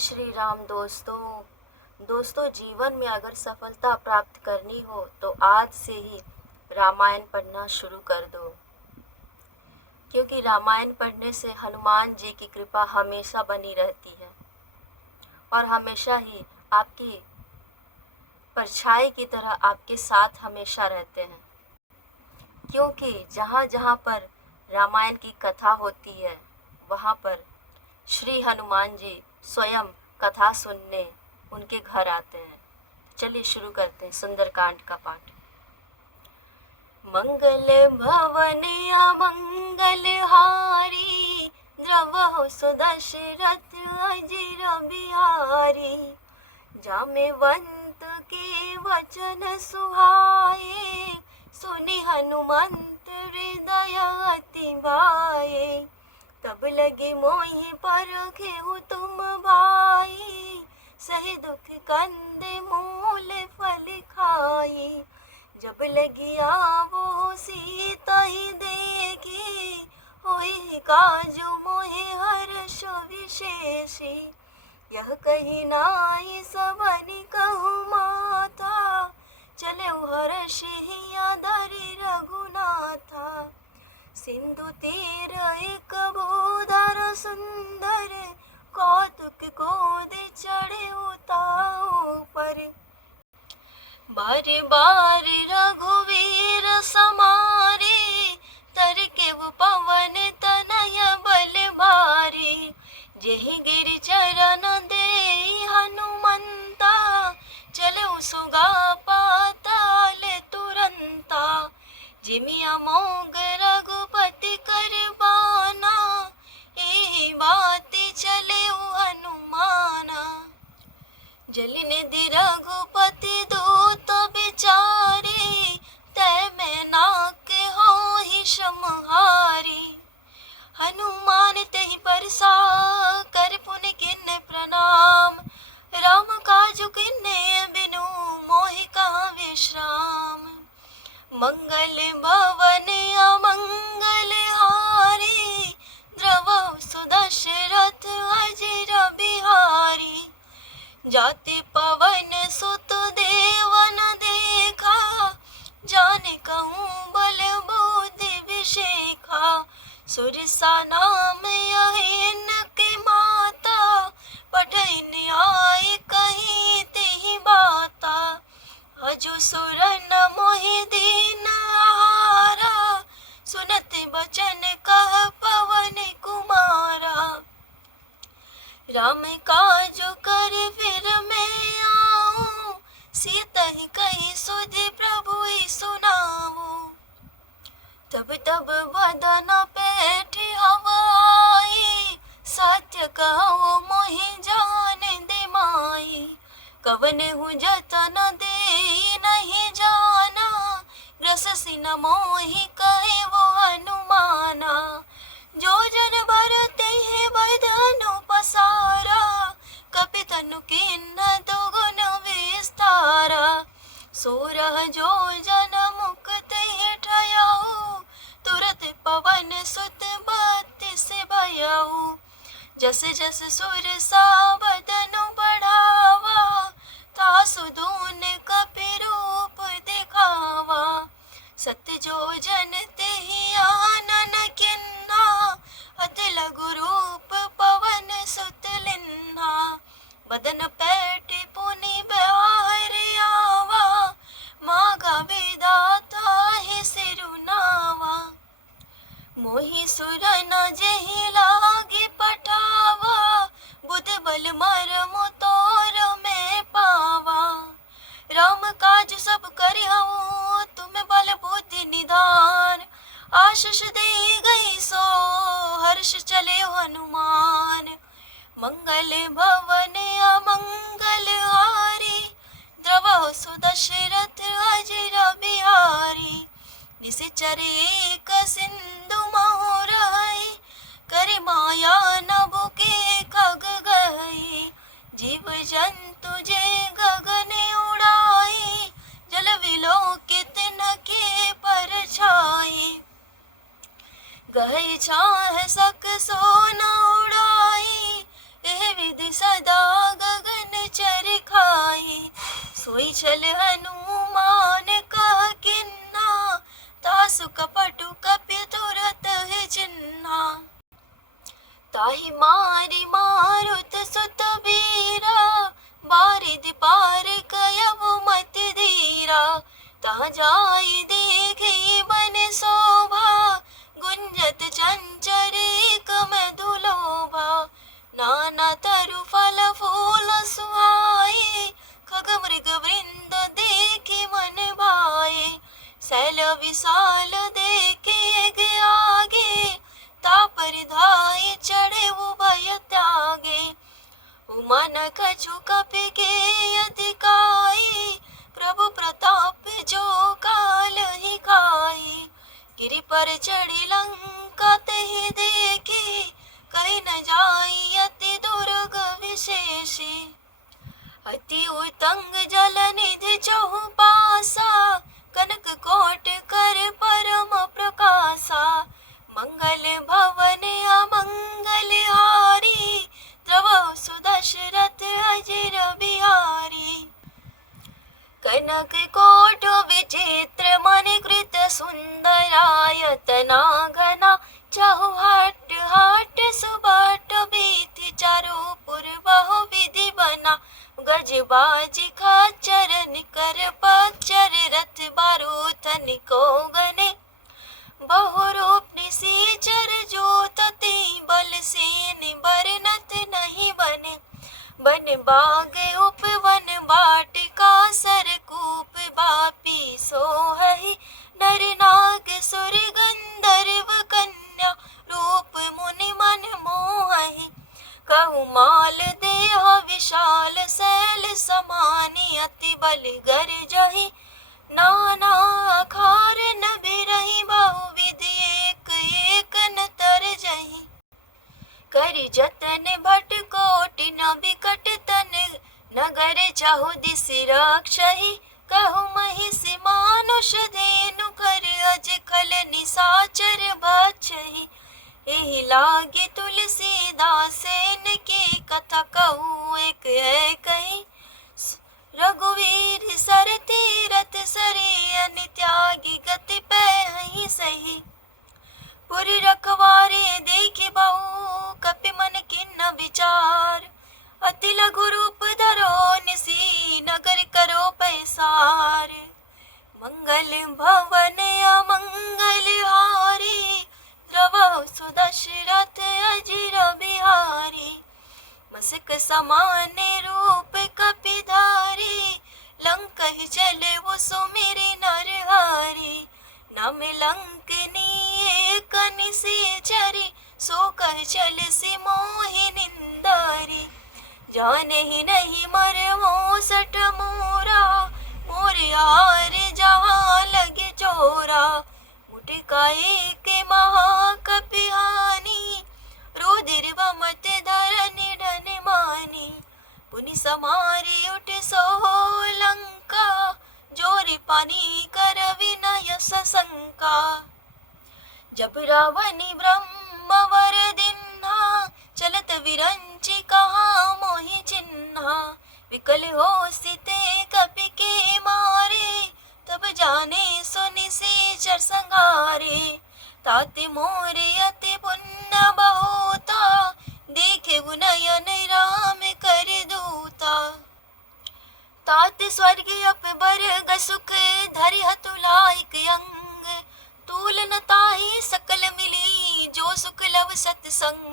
श्री राम दोस्तों जीवन में अगर सफलता प्राप्त करनी हो तो आज से ही रामायण पढ़ना शुरू कर दो, क्योंकि रामायण पढ़ने से हनुमान जी की कृपा हमेशा बनी रहती है और हमेशा ही आपकी परछाई की तरह आपके साथ हमेशा रहते हैं। क्योंकि जहाँ जहाँ पर रामायण की कथा होती है वहाँ पर श्री हनुमान जी स्वयं कथा सुनने उनके घर आते हैं। चलिए शुरू करते हैं सुंदरकांड का पाठ। मंगल भवन अमंगल हारी, द्रवहु सुदशरथ अजिर बिहारी। जामेवंत के वचन सुहाए, सुनि हनुमंत हृदय अति भाए। तब लगे मोहि परखेहु तुम भाई, सही दुख कंदे मूल फल खाई। जब लगी आवो सीता ही देखी, होई काजु मोहि हर्ष विशेषी। यह कही नाई सबनि कहु माता, चले हर्ष हिया धरि रघुनाथा। सिंधु तीर एक भूधर सुंदर, कौतुक कोदि चढ़े उताऊ पर। बार बार रघुवीर समारे, तरके पवन तनय बल भारी। जेहि गिरि चरण देई हनुमंता, चले सुगा पाताल तुरंता। जिमि अमोघ रघुपति कर बाना, एहि बाति चले हनुमाना। जलनिधि रघुपति दूत बिचारे, तै मैं नाक होहि समहारी। हनुमान तेहि परसा कर पुनि किन्ने प्रणाम, राम काजु किन्ने बिनु मोहि कहाँ विश्राम। मंगल भवन अमंगल हारी, द्रवहु सुदशरथ अजिर बिहारी। जाति पवन सुत देवन देखा, जाने कहूँ बल बुद्धि विशेखा। सुरसा नाम यही इनके माता, पठै न्याय कही तिहि बाता। अजु सुर न मोहि दीन आहारा, सुनत बचन कह पवन कुमारा। राम काजु कर फिर मैं आऊँ, सीतहि कही सुधि प्रभु ही सुनाऊँ। तब तब बदन पेठ हवाई, सत्य कहो मोहि जान दे माई। कवन हूँ जतन दे नहीं जाना, रस सिन मोहि कहे वो हनुमाना। जो जन भरते हैं बदनु पसारा, कपि तनु किन्ह दुगुन विस्तारा। सोरह जो जन मुक्ति ठयाऊ, तुरत पवन सुत बत्तीस भयाऊ। जस जस सुरसा बदनु बढ़ावा, तासु दून कपि रूप दिखावा। सत्य जो जन तेहि आनन किन्हा, अति लघु रूप पवन सुत लिन्हा। बदन पैठ पुनि बाहर आवा, मागा विधाता ही सिरुनावा। मोहि सुर न जेहि लागे पठावा, बुध बल मरम तोर में पावा। राम काज सब करिहु तुम बल बुद्धि निधान, आशीष दे गई सो हर्ष चले हनुमान। मंगल भवन अमंगल हारी, द्रवहु सुदशरथ अजिर बिहारी। निशिचर एक सिंधु महु रही, करि माया नभु के खग गई। जीव जंतु जे गगन उड़ाई, जल विलोकित न के परछाई। गहै छाह सक सो न उड़ाई, एह विधि सदा छल हनुमान कह किन्ना, तासु कपटु कपि तुरत है चिन्हा। ताहि मारि मारुत सुत बीरा, बारिधि पार कयहु मति धीरा। तहाँ जाई देखे बन शोभा, गुंजत चंचर एक मधुलोभा। नाना तरु फल फूल सुहाए, खग मृग वृंद देखे मन भाए। शैल विशाल देखे आगे, तापर धाये चढ़े उभय त्यागे। उमन कछु कपि के अधिकाई, प्रभु प्रताप जो काल ही खाई। गिरि पर चढ़ी लंका तेहि देखी, कहि न जाई अति दुर्ग विशेषी। अति उतंग जल निधि चहु पासा, कनक कोट कर परम प्रकाशा। मंगल भवन अमंगल हारी, द्रवहु सुदशरथ अजिर बिहारी। कनक कोट विचित्र मणिकृत सुंदरायतना घना, चहु हट हट सुबट बीथि चारुपुर बहु विधि बना। गज बाजी खच्चर निकर पच्चर, रथ बारूथ निको गने। बहुरूप निशाचर जोतति, बल सेन बरनत नहीं बने। बन बाग उपवन वाटिका, सरकूप बापी सोहहि। नर नाग सुर गंधर्व कन्या, रूप मुनि मन मोहहि। कहु माल देह विशाल शैल समानी, अति बल गर्जहि। नाना आकार न बिरहि, बहुविधि एक एक न तरजहि। करि जतन भट कोटि न बिकट तन, नगर चहु दिस रक्षहि। कहु महिषी मानुष धेनु, कर अज खल निशाचर भक्षहि। एहि लागे तुलसीदास इनके, कथा कहूँ एक कही। रघुवीर सर तीरथ सरे, अन त्यागी गति पैहि सही। पुरि रखवारे देखे बहु, कपि मन किन्ह विचार। अति लघु रूप धरो निसी, नगर करो पैसार। मंगल भवन अमंगल हारी, द्रवहु सुदशरथ अजिर बिहारी। मसक समान रूप कपिधारी, लंकहि चले वो सुमिरि नरहारी। नाम लंकनी एक निशाचरी, सो कह चल सी मोहि निंदारी। जानहि नहीं मरमो सठ मोरा, मोर हार जहाँ लगे चोरा। उठका एक महाकपि हानि, रुधिर वमत धरनि ढन मानी। पुनि समारि उठ सो लंका, जोरि पानी कर विनय सशंका। जब रावणी ब्रह्मवर दिन्हा, चलत विरंचि कहाँ मोहि चिन्हा। विकल होसि ते कपि के मारे, तब जाने सो निशाचर संहारे। ताते मोरे अति पुण्य बहुता, देखे नयन राम कर दूता। तात स्वर्ग अपबर सुख, धरि हतुलायक अंग। तूल न ताहि सकल मिली, जो सुख लव सत्संग।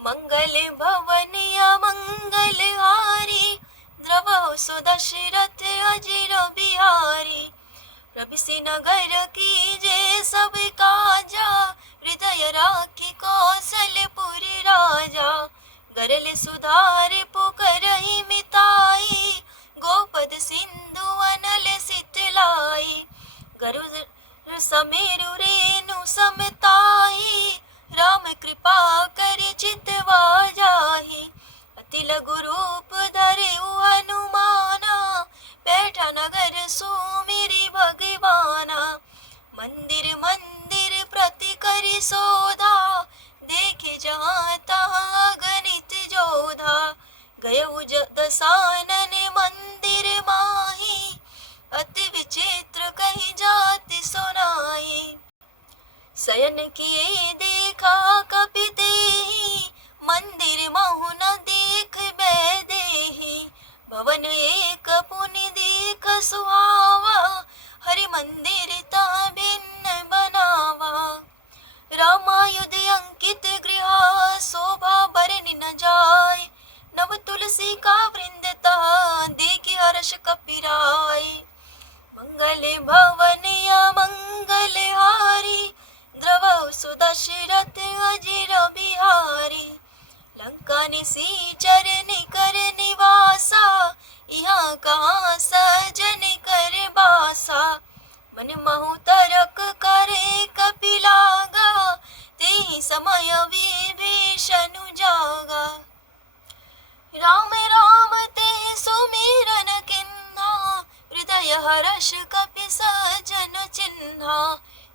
मंगल भवन अमंगल हारी, द्रवहु सुदशरथ अजिर बिहारी। प्रभिसि नगर कीजे सब काजा, हृदय राखि कौशलपुर राजा। गरल सुधारि पुकारहि मिताई, गोपद सिंधु अनल सितलाई। गरुड़ समेरु रेणु समताई, राम कृपा करि चितवा जाहि। अति लघु रूप धरहु हनुमाना, बैठा नगर सुमिरि भगवाना। मंदिर मंदिर प्रति करि शोधा, देखे जहाँ तहाँ गणित जोधा। गयउ दसानन मंदिर मा,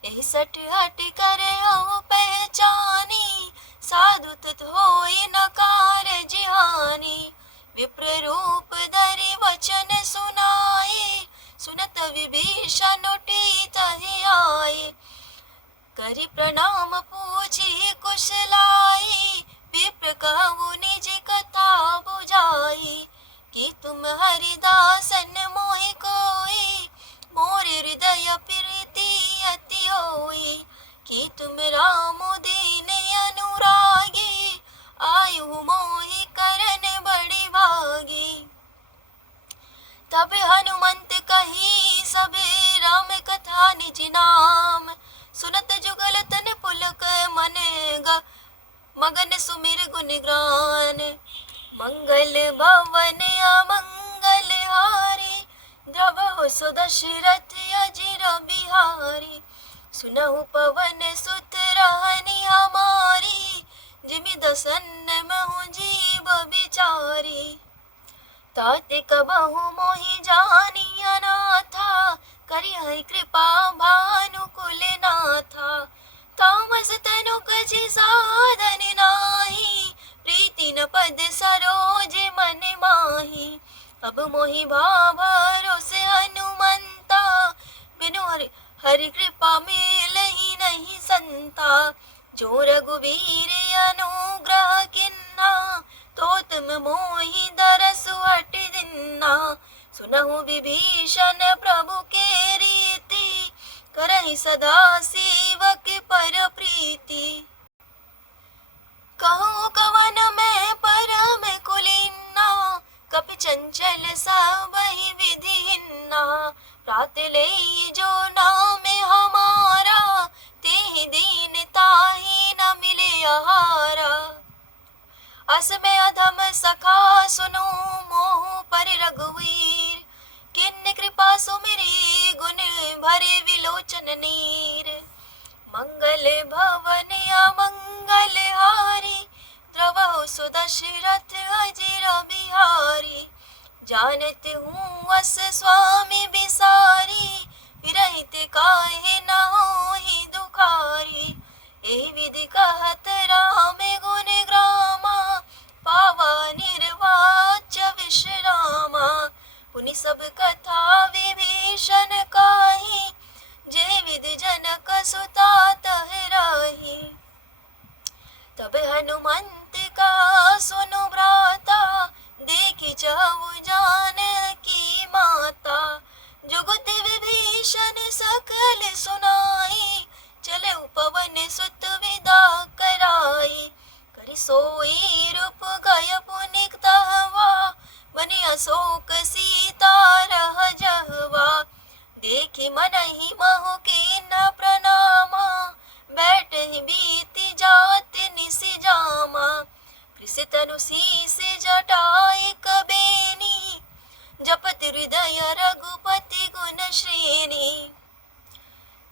एहि सठ हट करे अहु पहचानी, साधु तत होई नकार जिहानी। विप्र रूप धरि वचन सुनाई, सुनत विभीषण उठी तहि आए। करि प्रणाम पूछि कुशलाई, विप्र कहु निज कथा बुझाई। कि तुम हरिदासन मोहि कोई, मोर हृदय प्रीति अति होई। कि तुम राम दीन अनुरागी, आयु मोहि करन बड़ी भागी। तब हनुमंत कही सबे राम कथा निज नाम, सुनत जुगल तन पुलक मन मगन सुमिर गुण गान। मंगल भवन अमंगल हारी, द्रवहु सुदशरथ अजिर बिहारी। सुनहु पवन सुत रहनी हमारी, जिमि दसन महु जीव बिचारी। तात कबहु मोहि जानी अनाथा, करिहै कृपा भानुकुल नाथा। तामस तनुक जि साधन नाही, प्रीति न पद सरोज मन माही। अब मोहि भाभरोस हनुमंता, बिनु हरि कृपा मिलहि नहीं संता। जो रघुवीर अनुग्रह किन्ना, तो तुम मोहि दरसु हट दिन्ना। सुनहु विभीषण प्रभु के रीति, करहि सदा सेवक पर प्रीति। कहूँ कवन में परम कुलीना, कपि चंचल सबहि विधि हिन्ना। प्रात लेई जो नाम हमारा, तेहि दीन ताहि न मिले आहारा। अस में अधम सखा सुनो मोह पर रघुवीर, किन्न कृपा सुमिरी गुण भरे विलोचन नीर। मंगल भवन अमंगल हारी, द्रवहु सुदशरथ अजिर बिहारी। जानत हूँ अस स्वामी बिसारी, विरहित काहे न होहि दुखारी। एहि विधि कहत राम गुण ग्रामा, पावा निर्वाच्य विश्रामा। पुनि सब कथा विभीषण काही, जे विधि जनक सुता तहि राही। तब हनुमंत का सुनु भ्राता, देखि चहु जानकी माता। जुगुत विभीषण सकल सुनाई, चले पवन सुत विदा कराई। करि सोई रूप गय पुनीत तहवा, बनि अशोक सीता रह जहवा। देखि मनहि महु कीन्ह प्रणामा, बैठहि बीति जात निसि जामा। कृषि तनु शीस जटाई कबेनी, जपति हृदय रघुपति गुण श्रेणी।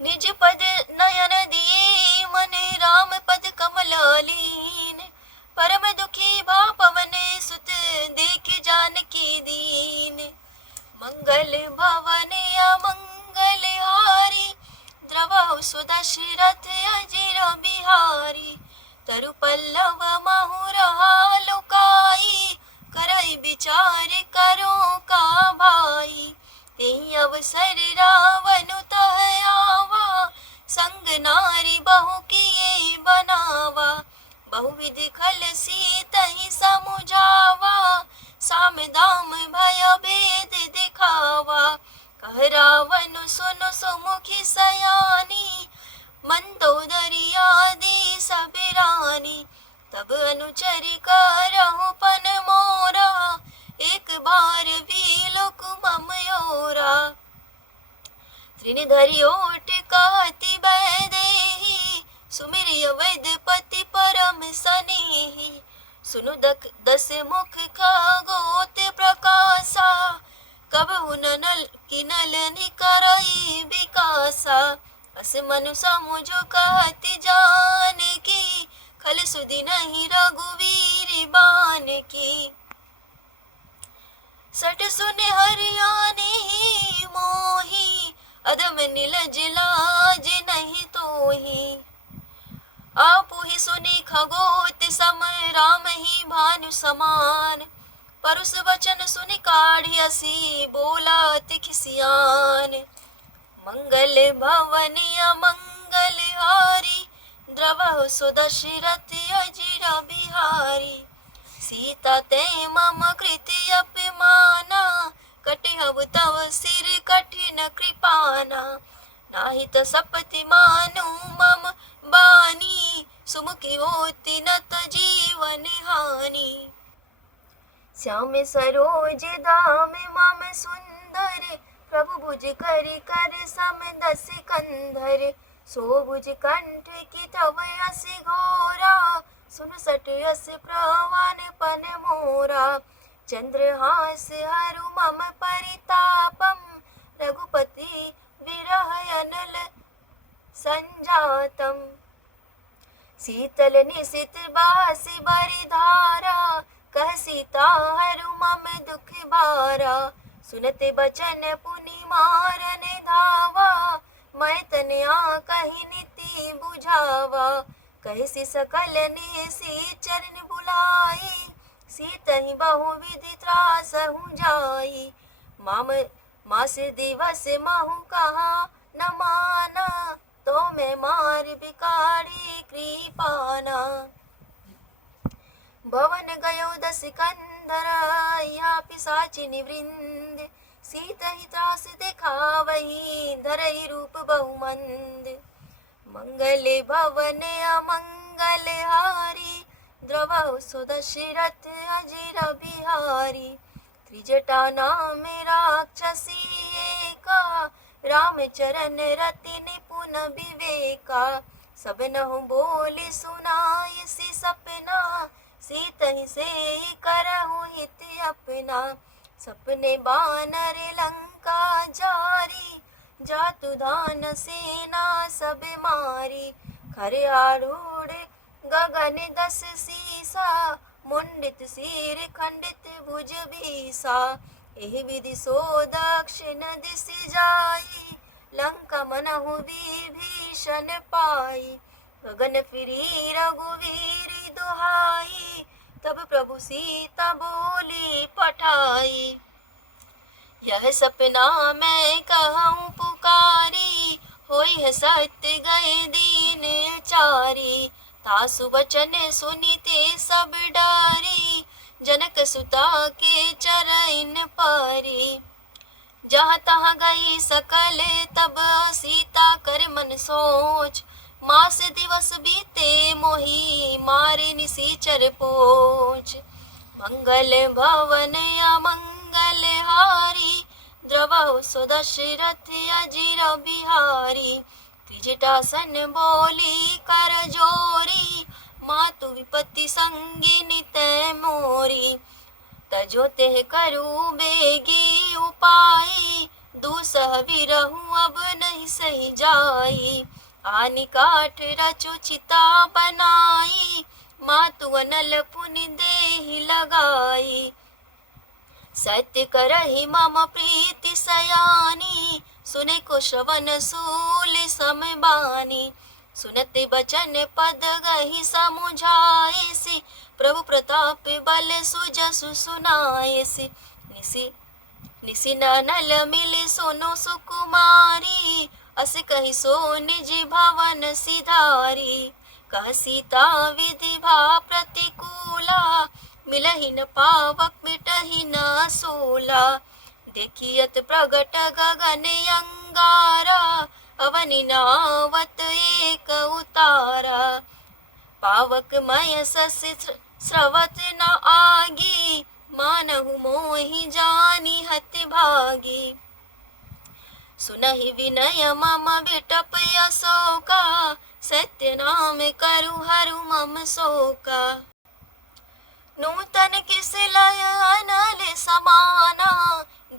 निज पद नयन दिए मन राम पद कमल लीन। परम दुखी भा पवन सुत देखि जानकी दीन। मंगल भवन अमंगल हारी, द्रवहु सुदशरथ अजिर बिहारी। तरु पल्लव महुरहा लुकाई, करई विचार करो का भाई। तेहि अवसर रावण तह आवा, संग नारी बहु किए बनावा। बहुविधि खल सीतहि समुझावा, साम दाम भय भेद दिखावा। कह रावण सुन सुमुखी सयानी, मंदोदरी आदि सब रानी। तब अनुचरि करहु पन मोरा, एक बार भी लोक मम योरा। त्रिनिधरि ओट कहति बैदेही, सुमिरि अवैधपति परम सनेही। सुनु दस मुख खगोत प्रकाशा, कबहु नल किनल निकरई विकासा। अस मनु समुझ कहति जानकी, खल सुधि नहीं रघुवीर बान की। सट सुन हरियाणी मोही, अधम नीलज लाज नहीं सुनी खगोत सम राम ही भानु समान। परुष वचन सुनि काढ़ी हसी बोला अति खिसियान। मंगल भवन अमंगल हारी द्रवहु सुदशरथ अजिर बिहारी। सीता ते मम कृति अपमाना कटिहव तव सिर कठिन कृपाना। नाहित सपति मानु मम बानी सुमुखी होती नत जीवन हानि। श्याम सरोज दाम मम सुंदर प्रभु भुज करि कर सम दस कंधर। सो भुज कंठ की तव यस घोरा सुन सट यस प्रवान पन मोरा। चंद्रहास हरु मम परितापम रघुपति विरह अनल संजातम। शीतल निशित बासी बरिधारा कह सीता हरु मम दुख भारा। सुनते बचन पुनि मारन धावा मैं तनया कही नीति बुझावा। कैसी सकल निसी चरण बुलाई सीतहि बहु विधि त्रासहु जाई। मास दिवस महु कहा न माना तो मैं मार बिकारी कृपाना। भवन गयो दस कंधर या पिशाचिनी वृंद। सीतहि त्रास दिखावही धरहि रूप बहुमंद। मंगल भवन अमंगल हारी द्रवहु सुदशरथ अजिर बिहारी। त्रिजटा नाम राक्षसी एका राम चरण रति निपुण विवेका। सब नहु बोली सुनाई सी सपना सीतहि से करहु हित अपना। सपने बानर लंका जारी जातु धान सेना सब मारी। खर आरूढ़ गगन दस सीसा मुंडित सिर खंडित भुज बीसा। एहि विधि सो दक्षिण दिश जाई लंका मनहु विभीषण पाई। गगन फिरी रघुवीर दुहाई तब प्रभु सीता बोली पठाई। यह सपना मैं कहूँ पुकारी होई है सत्य गए दीन चारी। तासु वचन सुनिते सब डारी जनक सुता के चरण पारी। जहाँ तहाँ गई सकल तब सीता कर मन सोच। मास दिवस बीते मोही मारे निसीचर पोच। मंगल भवन अमंगल हारी द्रवहु सुदशरथ अजिर बिहारी। त्रिजटासन बोली कर जोरी मातु विपत्ति संगिनी तै मोरी। तजो तेह करू बेगी उपाई दूसह विरहू अब नहीं सही जाई। आनि काठ रचु चिता बनाई मातु अनल पुनि देहि लगाई। सत्य करहि मम प्रीति सयानी सुने को श्रवण सूल सम बानी। सुनते बचन पद गहि समुझाइसी प्रभु प्रताप बल सुजसु सुनाइसी। निसी नल मिली सुनो सुकुमारी अस कहि सो निज भवन सिधारी। कह सीता विधि भा प्रतिकूला मिलहि न पावक मिटहि न सूला। देखियत प्रगट गगन अंगारा अवनि नावत एक उतारा। पावक मय सस स्रवत न आगी मानहु मोहि जानी हति भागी। सुनहि विनय मम विटप अशोका सत्य नाम करु हरु मम शोका। नूतन किस लय अनल समाना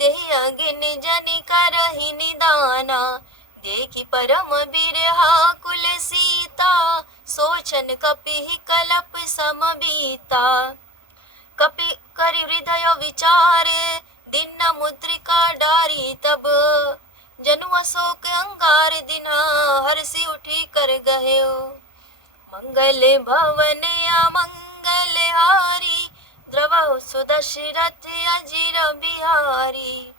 देहि अगिन जनि करहि निदाना। देखि परम बिरहा कुल सीता सोचन कपिहि कलप सम बीता। कपि करि हृदय विचारे दिन मुद्रिका डारी तब। जनु अशोक अंगार दिना हर्षि उठी कर गयो मंगल भवन अमंगल हारी, द्रवहु सुदशरथ अजिर बिहारी।